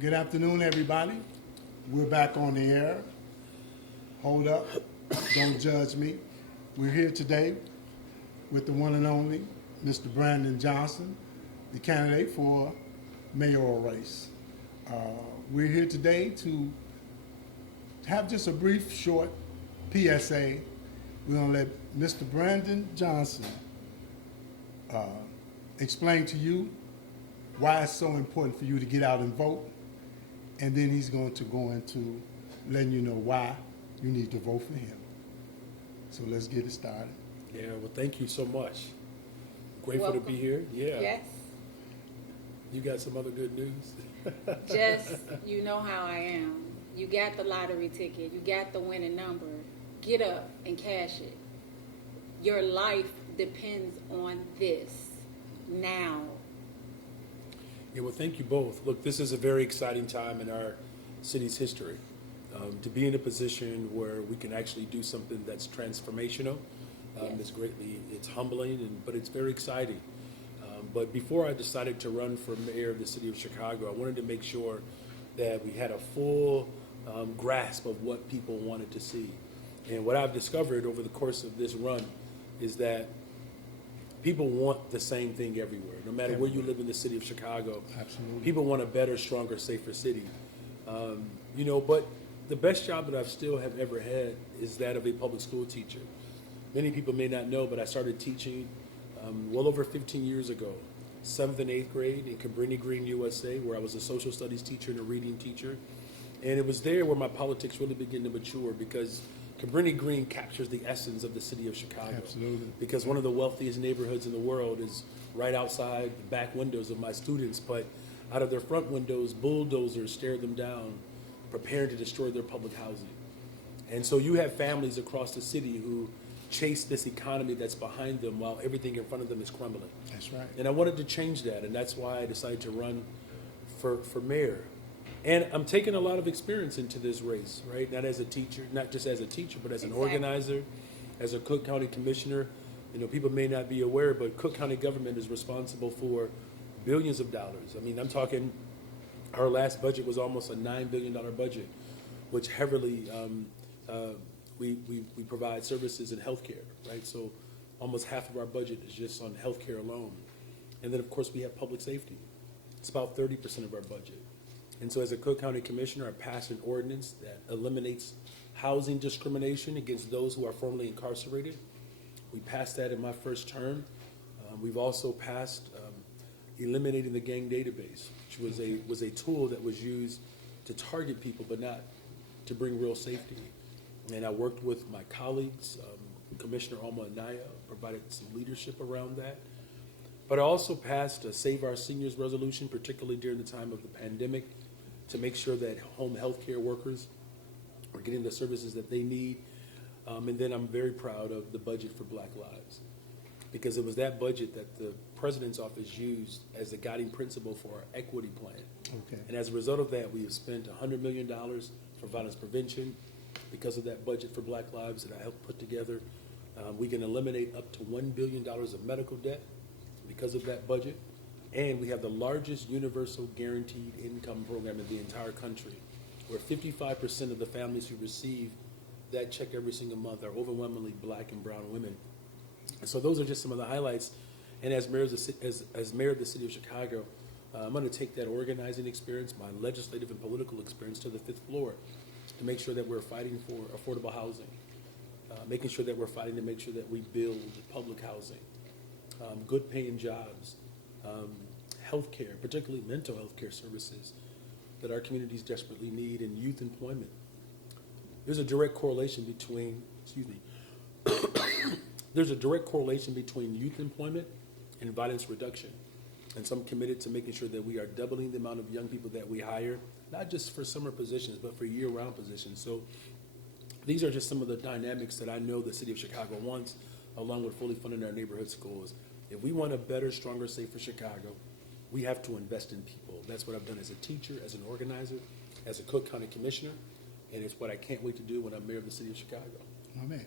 Good afternoon, everybody. We're back on the air. Hold up. Don't judge me. We're here today with the one and only Mr. Brandon Johnson, the candidate for mayoral race. We're here today to have just a brief, short PSA. We're going to let Mr. Brandon Johnson explain to you why it's so important for you to get out and vote, and then he's going to go into letting you know why you need to vote for him. So let's get it started. Yeah, well, thank you so much. Grateful Welcome. to be here. Yeah. Yes. You got some other good news? Just, you know how I am. You got the lottery ticket. You got the winning number. Get up and cash it. Your life depends on this now. Yeah, well, thank you both. Look, this is a very exciting time in our city's history. To be in a position where we can actually do something that's transformational Yes. it's humbling, but it's very exciting. But before I decided to run for mayor of the city of Chicago, I wanted to make sure that we had a full grasp of what people wanted to see. And what I've discovered over the course of this run is that people want the same thing everywhere, no matter where you live in the city of Chicago. Absolutely. People want a better, stronger, safer city. But the best job that I've still have ever had is that of a public school teacher. Many people may not know, but I started teaching well over 15 years ago, 7th and 8th grade in Cabrini Green, USA, where I was a social studies teacher and a reading teacher. And it was there where my politics really began to mature, because Cabrini Green captures the essence of the city of Chicago. Absolutely. Because one of the wealthiest neighborhoods in the world is right outside the back windows of my students, but out of their front windows, bulldozers stare them down, preparing to destroy their public housing. And so you have families across the city who chase this economy that's behind them while everything in front of them is crumbling. That's right. And I wanted to change that, and that's why I decided to run for mayor. And I'm taking a lot of experience into this race, right? Not as a teacher, not just as a teacher, but as an Exactly. organizer, as a Cook County commissioner. You know, people may not be aware, but Cook County government is responsible for billions of dollars. I mean, I'm talking, our last budget was almost a $9 billion budget, which heavily, we provide services in healthcare, right? So almost half of our budget is just on healthcare alone. And then, of course, we have public safety. It's about 30% of our budget. And so as a Cook County Commissioner, I passed an ordinance that eliminates housing discrimination against those who are formerly incarcerated. We passed that in my first term. We've also passed eliminating the gang database, which was a tool that was used to target people, but not to bring real safety. And I worked with my colleagues, Commissioner Alma Anaya, provided some leadership around that. But I also passed a Save Our Seniors resolution, particularly during the time of the pandemic, to make sure that home health care workers are getting the services that they need. And then I'm very proud of the budget for Black Lives, because it was that budget that the President's office used as the guiding principle for our equity plan. Okay. And as a result of that, we have spent $100 million for violence prevention. Because of that budget for Black Lives that I helped put together, we can eliminate up to $1 billion of medical debt because of that budget. And we have the largest universal guaranteed income program in the entire country, where 55% of the families who receive that check every single month are overwhelmingly Black and brown women. And so those are just some of the highlights. And as mayor of the city of Chicago, I'm going to take that organizing experience, my legislative and political experience, to the 5th floor to make sure that we're fighting for affordable housing, making sure that we're fighting to make sure that we build public housing, good paying jobs, health care, particularly mental health care services that our communities desperately need, and youth employment. There's a direct correlation between, there's a direct correlation between youth employment and violence reduction. And so I'm committed to making sure that we are doubling the amount of young people that we hire, not just for summer positions, but for year-round positions. So these are just some of the dynamics that I know the city of Chicago wants, along with fully funding our neighborhood schools. If we want a better, stronger, safer Chicago, we have to invest in people. That's what I've done as a teacher, as an organizer, as a Cook County Commissioner, and it's what I can't wait to do when I'm mayor of the city of Chicago. Oh, man.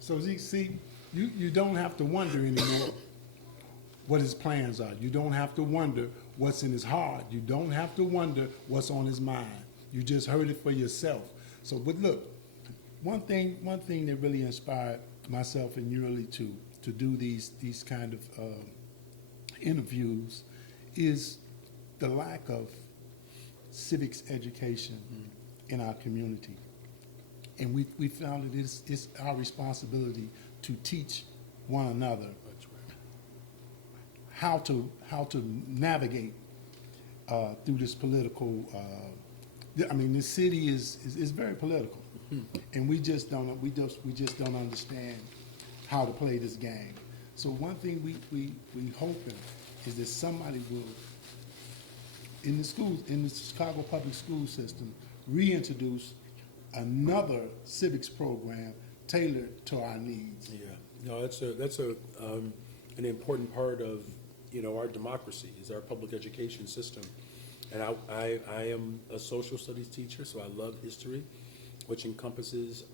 So, see, you don't have to wonder anymore what his plans are. You don't have to wonder what's in his heart. You don't have to wonder what's on his mind. You just heard it for yourself. So, but look, one thing that really inspired myself and you really to do these kind of interviews is the lack of civics education in our community. And we found that it's our responsibility to teach one another how to navigate through this political. I mean, this city is very political, and we just don't understand how to play this game. So one thing we hoping is that somebody will, in the Chicago public school system, reintroduce another civics program tailored to our needs. Yeah, no, that's an important part of our democracy is our public education system. And I am a social studies teacher, so I love history, which encompasses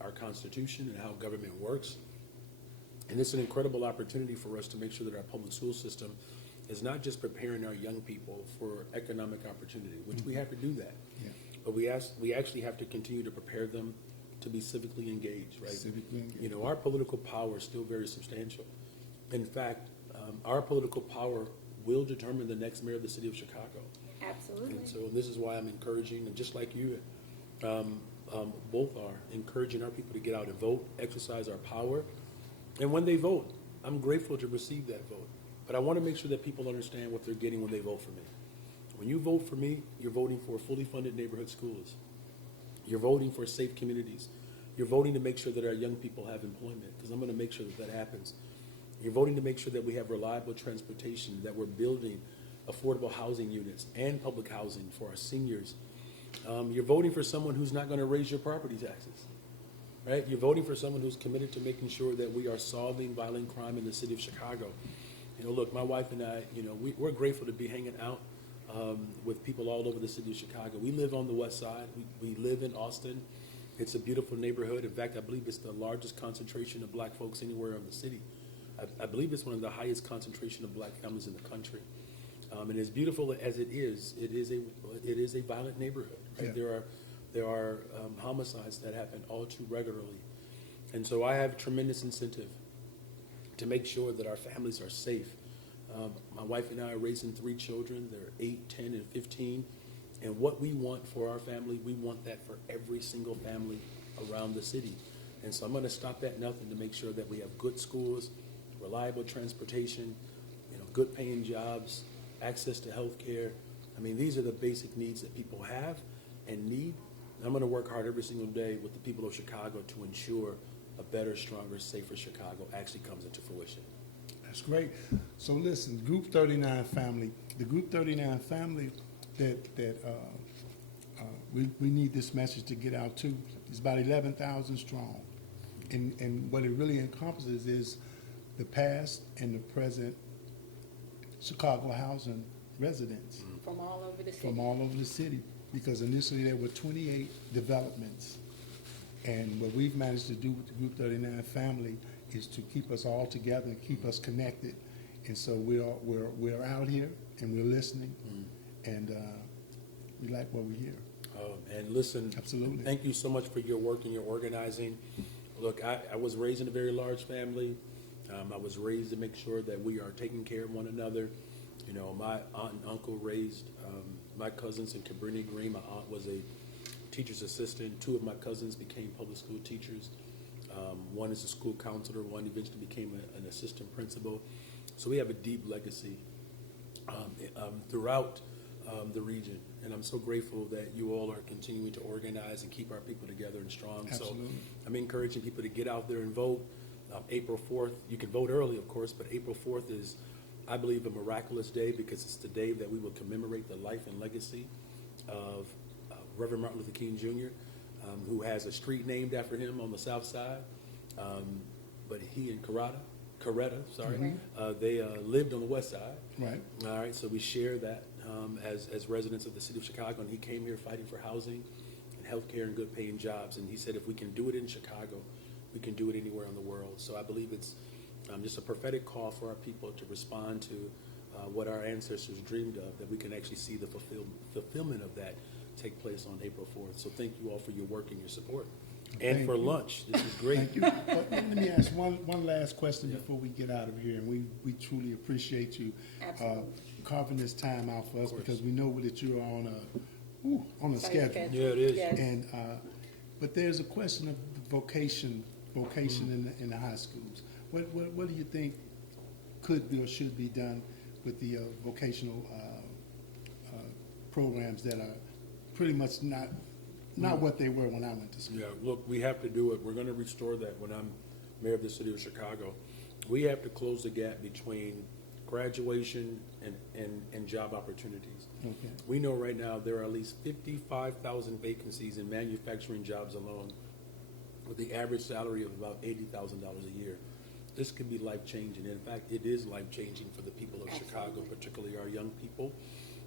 our Constitution and how government works. And it's an incredible opportunity for us to make sure that our public school system is not just preparing our young people for economic opportunity, which we have to do that. Yeah. But we actually have to continue to prepare them to be civically engaged, right? Civically engaged. Our political power is still very substantial. In fact, our political power will determine the next mayor of the city of Chicago. Absolutely. And so this is why I'm encouraging, and just like you, both are encouraging our people to get out and vote, exercise our power. And when they vote, I'm grateful to receive that vote. But I want to make sure that people understand what they're getting when they vote for me. When you vote for me, you're voting for fully funded neighborhood schools. You're voting for safe communities. You're voting to make sure that our young people have employment, because I'm going to make sure that happens. You're voting to make sure that we have reliable transportation, that we're building affordable housing units and public housing for our seniors. You're voting for someone who's not going to raise your property taxes, right? You're voting for someone who's committed to making sure that we are solving violent crime in the city of Chicago. Look, my wife and I, we're grateful to be hanging out with people all over the city of Chicago. We live on the west side. We live in Austin. It's a beautiful neighborhood. In fact, I believe it's the largest concentration of black folks anywhere in the city. I believe it's one of the highest concentration of black families in the country. And as beautiful as it is a violent neighborhood. Right? Yeah. There are homicides that happen all too regularly. And so I have tremendous incentive to make sure that our families are safe. My wife and I are raising 3 children. They're 8, 10, and 15. And what we want for our family, we want that for every single family around the city. And so I'm going to stop at nothing to make sure that we have good schools, reliable transportation, good paying jobs, access to health care. I mean, these are the basic needs that people have and need. I'm going to work hard every single day with the people of Chicago to ensure a better, stronger, safer Chicago actually comes into fruition. That's great. So listen, Group 39 family, the Group 39 family that we need this message to get out to is about 11,000 strong. And what it really encompasses is the past and the present Chicago housing residents From all over the city. from all over the city, because initially there were 28 developments. And what we've managed to do with the Group 39 family is to keep us all together and keep us connected. And so we're out here and we're listening, and we like what we hear. And listen, Absolutely. Thank you so much for your work and your organizing. Look, I was raised in a very large family. I was raised to make sure that we are taking care of one another. My aunt and uncle raised my cousins in Cabrini Green. My aunt was a teacher's assistant. 2 of my cousins became public school teachers. One is a school counselor. One eventually became an assistant principal. So we have a deep legacy throughout the region. And I'm so grateful that you all are continuing to organize and keep our people together and strong. Absolutely. So I'm encouraging people to get out there and vote. April 4th, you can vote early, of course, but April 4th is, I believe, a miraculous day because it's the day that we will commemorate the life and legacy of Reverend Martin Luther King Jr., who has a street named after him on the south side. But he and Coretta, they lived on the west side. Right. All right, so we share that as residents of the city of Chicago, and he came here fighting for housing and health care and good paying jobs. And he said, if we can do it in Chicago, we can do it anywhere in the world. So I believe it's just a prophetic call for our people to respond to what our ancestors dreamed of, that we can actually see the fulfillment of that take place on April 4th. So thank you all for your work and your support. And Thank for you. lunch. This is great. Thank you. But let me ask one last question before we get out of here, and we truly appreciate you Absolutely. carving this time out for us, course. because we know that you're on a schedule. Yeah, it is. Yes. And but there's a question of vocation in the high schools. What do you think could be or should be done with the vocational programs that are pretty much not what they were when I went to school? Yeah, look, we have to do it. We're going to restore that when I'm mayor of the city of Chicago. We have to close the gap between graduation and job opportunities. Okay. We know right now there are at least 55,000 vacancies in manufacturing jobs alone, with the average salary of about $80,000 a year. This could be life-changing. In fact, it is life-changing for the people of Chicago, particularly our young people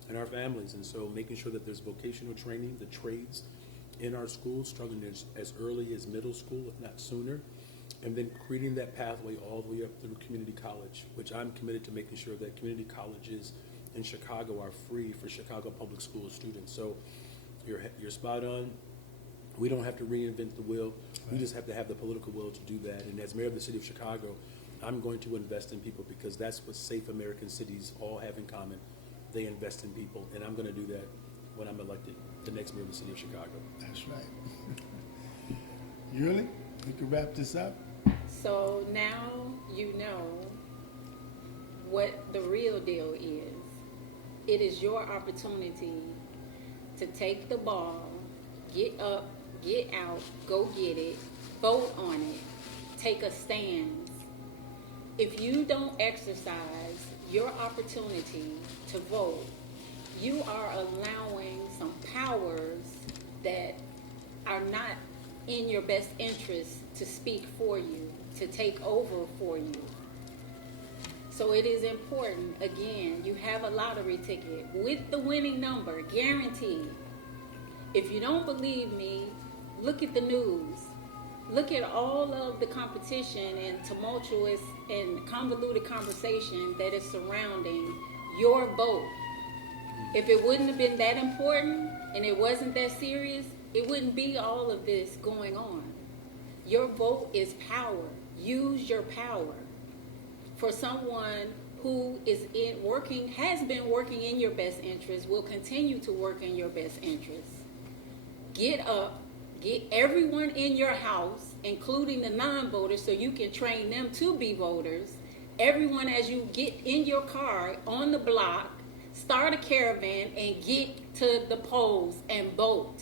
and our families. And so making sure that there's vocational training, the trades in our schools, starting as early as middle school, if not sooner, and then creating that pathway all the way up through community college, which I'm committed to making sure that community colleges in Chicago are free for Chicago public school students. So you're spot on. We don't have to reinvent the wheel. We just have to have the political will to do that. And as mayor of the city of Chicago, I'm going to invest in people, because that's what safe American cities all have in common. They invest in people, and I'm going to do that when I'm elected, the next mayor of the city of Chicago. That's right. Yuli, we can wrap this up. So now you know what the real deal is. It is your opportunity to take the ball, get up, get out, go get it, vote on it, take a stand. If you don't exercise your opportunity to vote, you are allowing some powers that are not in your best interest to speak for you, to take over for you. So it is important, again, you have a lottery ticket with the winning number, guaranteed. If you don't believe me, look at the news. Look at all of the competition and tumultuous and convoluted conversation that is surrounding your vote. If it wouldn't have been that important and it wasn't that serious, it wouldn't be all of this going on. Your vote is power. Use your power. For someone who has been working in your best interest, will continue to work in your best interest. Get up, get everyone in your house, including the non-voters, so you can train them to be voters. Everyone, as you get in your car on the block, start a caravan and get to the polls and vote.